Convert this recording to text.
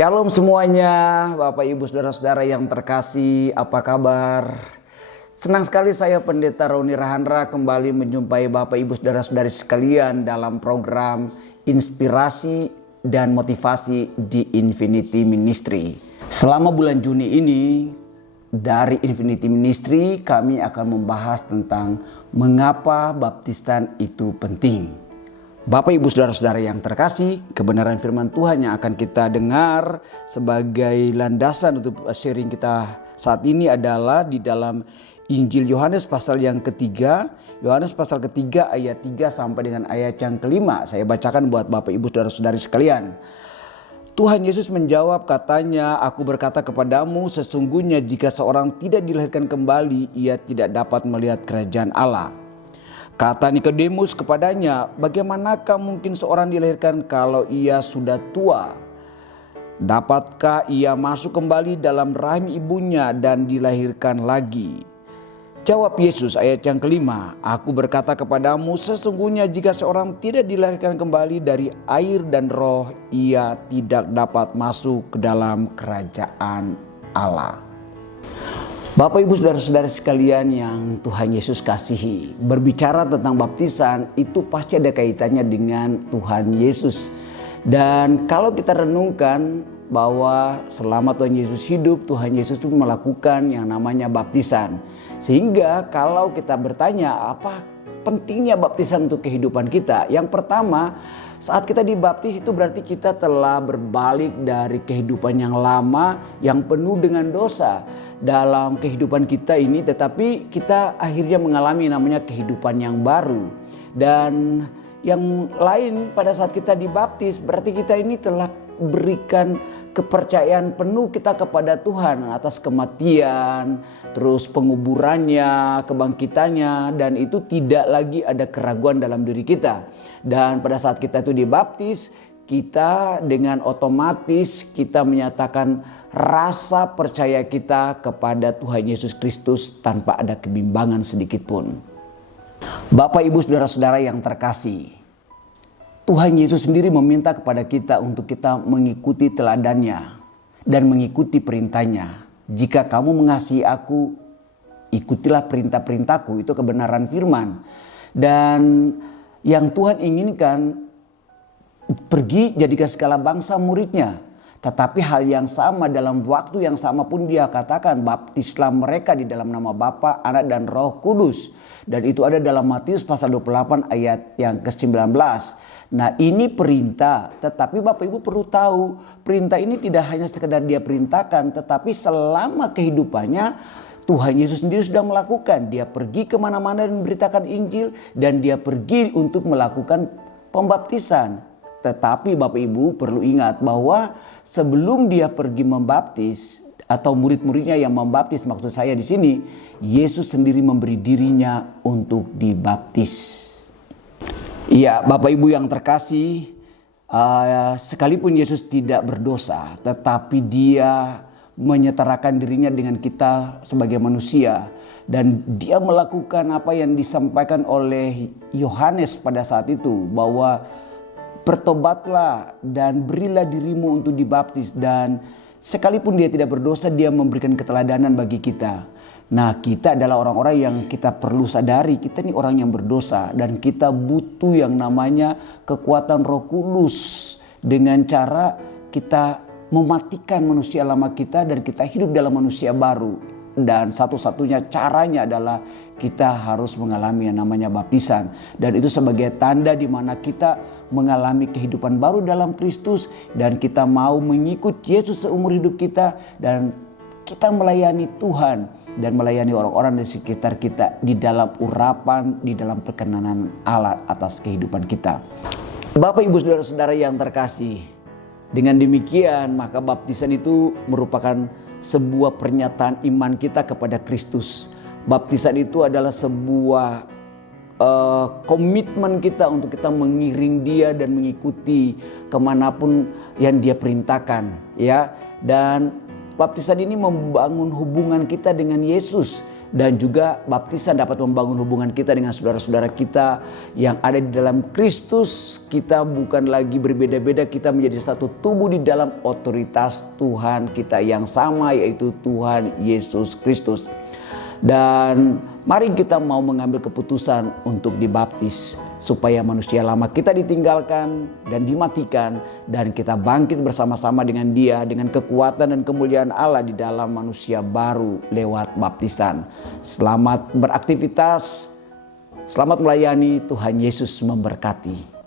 Shalom semuanya, Bapak Ibu Saudara-saudara yang terkasih, apa kabar? Senang sekali saya Pendeta Roni Rahandra kembali menjumpai Bapak Ibu Saudara-saudari sekalian dalam program Inspirasi dan Motivasi di Infinity Ministry. Selama bulan Juni ini, dari Infinity Ministry kami akan membahas tentang mengapa baptisan itu penting. Bapak Ibu Saudara-saudara yang terkasih, kebenaran firman Tuhan yang akan kita dengar sebagai landasan untuk sharing kita saat ini adalah di dalam Injil Yohanes pasal yang ketiga, Yohanes pasal ketiga ayat 3 sampai dengan ayat yang kelima. Saya bacakan buat Bapak Ibu Saudara-saudari sekalian. Tuhan Yesus menjawab, katanya, "Aku berkata kepadamu, sesungguhnya jika seorang tidak dilahirkan kembali, ia tidak dapat melihat kerajaan Allah." Kata Nikodemus kepadanya, "Bagaimanakah mungkin seorang dilahirkan kalau ia sudah tua? Dapatkah ia masuk kembali dalam rahim ibunya dan dilahirkan lagi?" Jawab Yesus ayat yang kelima, "Aku berkata kepadamu, sesungguhnya jika seorang tidak dilahirkan kembali dari air dan roh, ia tidak dapat masuk ke dalam kerajaan Allah." Bapak Ibu Saudara-saudara sekalian yang Tuhan Yesus kasihi, berbicara tentang baptisan itu pasti ada kaitannya dengan Tuhan Yesus. Dan kalau kita renungkan bahwa selama Tuhan Yesus hidup, Tuhan Yesus itu melakukan yang namanya baptisan. Sehingga kalau kita bertanya apa pentingnya baptisan untuk kehidupan kita, yang pertama, saat kita dibaptis itu berarti kita telah berbalik dari kehidupan yang lama yang penuh dengan dosa dalam kehidupan kita ini, tetapi kita akhirnya mengalami namanya kehidupan yang baru. Dan yang lain, pada saat kita dibaptis berarti kita ini telah berikan kepercayaan penuh kita kepada Tuhan atas kematian, terus penguburannya, kebangkitannya, dan itu tidak lagi ada keraguan dalam diri kita. Dan pada saat kita itu dibaptis, kita dengan otomatis kita menyatakan rasa percaya kita kepada Tuhan Yesus Kristus tanpa ada kebimbangan sedikit pun. Bapak Ibu Saudara-saudara yang terkasih, Tuhan Yesus sendiri meminta kepada kita untuk kita mengikuti teladannya dan mengikuti perintahnya. "Jika kamu mengasihi aku, ikutilah perintah-perintahku." Itu kebenaran firman. Dan yang Tuhan inginkan, pergi jadikan segala bangsa muridnya. Tetapi hal yang sama dalam waktu yang sama pun dia katakan, baptislah mereka di dalam nama Bapa, Anak dan Roh Kudus. Dan itu ada dalam Matius pasal 28 ayat yang ke-19. Nah, ini perintah, tetapi Bapak Ibu perlu tahu, perintah ini tidak hanya sekedar dia perintahkan, tetapi selama kehidupannya Tuhan Yesus sendiri sudah melakukan. Dia pergi kemana-mana dan memberitakan Injil, dan dia pergi untuk melakukan pembaptisan. Tetapi Bapak Ibu perlu ingat bahwa sebelum dia pergi membaptis atau murid-muridnya yang membaptis, maksud saya di sini, Yesus sendiri memberi dirinya untuk dibaptis. Iya, Bapak Ibu yang terkasih, sekalipun Yesus tidak berdosa, tetapi dia menyetarakan dirinya dengan kita sebagai manusia. Dan dia melakukan apa yang disampaikan oleh Yohanes pada saat itu, bahwa bertobatlah dan berilah dirimu untuk dibaptis. Dan sekalipun dia tidak berdosa, dia memberikan keteladanan bagi kita. Nah, kita adalah orang-orang yang kita perlu sadari, kita ini orang yang berdosa dan kita butuh yang namanya kekuatan Roh Kudus dengan cara kita mematikan manusia lama kita dan kita hidup dalam manusia baru. Dan satu-satunya caranya adalah kita harus mengalami yang namanya baptisan. Dan itu sebagai tanda di mana kita mengalami kehidupan baru dalam Kristus dan kita mau mengikut Yesus seumur hidup kita, dan kita melayani Tuhan dan melayani orang-orang di sekitar kita di dalam urapan, di dalam perkenanan Allah atas kehidupan kita. Bapak Ibu Saudara-saudara yang terkasih, dengan demikian maka baptisan itu merupakan sebuah pernyataan iman kita kepada Kristus. Baptisan itu adalah sebuah komitmen kita untuk kita mengiring dia dan mengikuti kemanapun yang dia perintahkan, ya. Dan baptisan ini membangun hubungan kita dengan Yesus. Dan juga baptisan dapat membangun hubungan kita dengan saudara-saudara kita yang ada di dalam Kristus. Kita bukan lagi berbeda-beda, kita menjadi satu tubuh di dalam otoritas Tuhan kita yang sama, yaitu Tuhan Yesus Kristus. Dan mari kita mau mengambil keputusan untuk dibaptis, supaya manusia lama kita ditinggalkan dan dimatikan, dan kita bangkit bersama-sama dengan Dia, dengan kekuatan dan kemuliaan Allah di dalam manusia baru lewat baptisan. Selamat beraktivitas, selamat melayani, Tuhan Yesus memberkati.